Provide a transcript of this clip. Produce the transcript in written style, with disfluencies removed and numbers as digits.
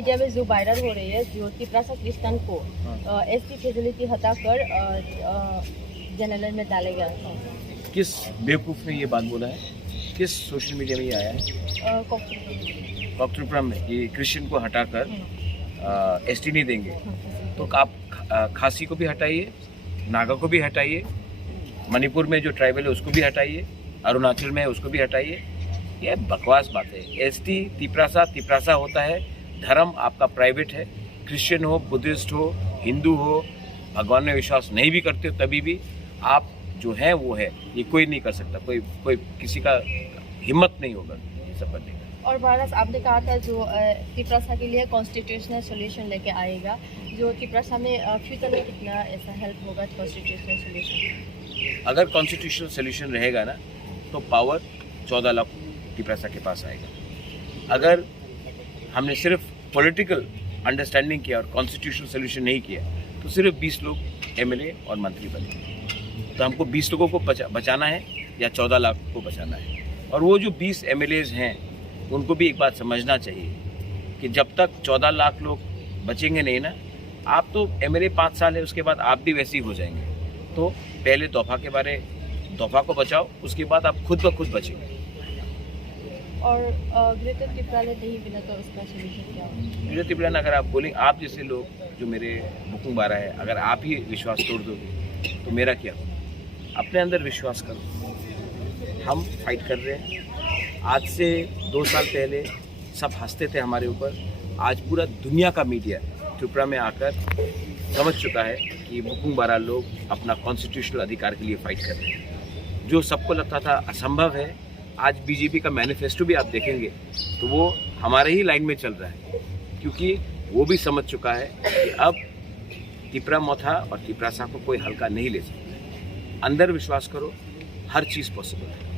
Media में जो viral हो रही है, जो तिप्रासा क्रिस्टन को एसटी फैसिलिटी हटाकर जनरल में डाले गया था। किस बेवकूफ़ ने ये बात बोला है? किस सोशल मीडिया में ये आया है? कॉकटुपुरम में ये क्रिश्चियन को हटाकर एसटी नहीं देंगे, तो आप खासी को भी हटाइए, नागा को भी हटाइए, मणिपुर में जो ट्राइबल है उसको भी हटाइए, अरुणाचल में है उसको भी हटाइए। ये बकवास बात है। एसटी तिप्रासा होता है। धर्म आपका प्राइवेट है। क्रिश्चियन हो, बुद्धिस्ट हो, हिंदू हो, भगवान में विश्वास नहीं भी करते हो तभी भी आप जो है वो है, ये कोई नहीं कर सकता। कोई किसी का हिम्मत नहीं होगा ये सब करने का। और भारत, आपने कहा था जो तिप्रासा के लिए कॉन्स्टिट्यूशनल सोल्यूशन लेके आएगा, जो तिप्रासा में फ्यूचर में कितना ऐसा हेल्प होगा कॉन्स्टिट्यूशनल सोल्यूशन? अगर कॉन्स्टिट्यूशनल सोल्यूशन रहेगा ना तो पावर 14 लाख तिप्रासा के पास आएगा। अगर हमने सिर्फ पॉलिटिकल अंडरस्टैंडिंग किया और कॉन्स्टिट्यूशनल सोल्यूशन नहीं किया तो सिर्फ 20 लोग एमएलए और मंत्री बने। तो हमको 20 लोगों को बचाना है या 14 लाख को बचाना है। और वो जो 20 एमएलएज हैं उनको भी एक बात समझना चाहिए कि जब तक 14 लाख लोग बचेंगे नहीं ना, आप तो एमएलए 5 साल है, उसके बाद आप भी वैसे ही हो जाएंगे। तो पहले तोहफा को बचाओ, उसके बाद आप खुद ब खुद बचेंगे। और ग्रेटर तिप्राला नहीं बिना तो उसका सोल्यूशन क्या होगा? ग्रेटर तिप्राला अगर आप बोलेंगे, आप जैसे लोग जो मेरे बुकुंग बारा है, अगर आप ही विश्वास तोड़ दोगे तो मेरा क्या होगा? अपने अंदर विश्वास करो। हम फाइट कर रहे हैं। आज से 2 साल पहले सब हंसते थे हमारे ऊपर। आज पूरा दुनिया का मीडिया त्रिपुरा में आकर समझ चुका है कि बुकुंग बारा लोग अपना कॉन्स्टिट्यूशनल अधिकार के लिए फाइट कर रहे हैं। जो सबको लगता था असंभव है, आज बीजेपी का मैनिफेस्टो भी आप देखेंगे तो वो हमारे ही लाइन में चल रहा है, क्योंकि वो भी समझ चुका है कि अब तिप्रा मोथा और तिप्रासा को कोई हल्का नहीं ले सकता। अंदर विश्वास करो, हर चीज़ पॉसिबल है।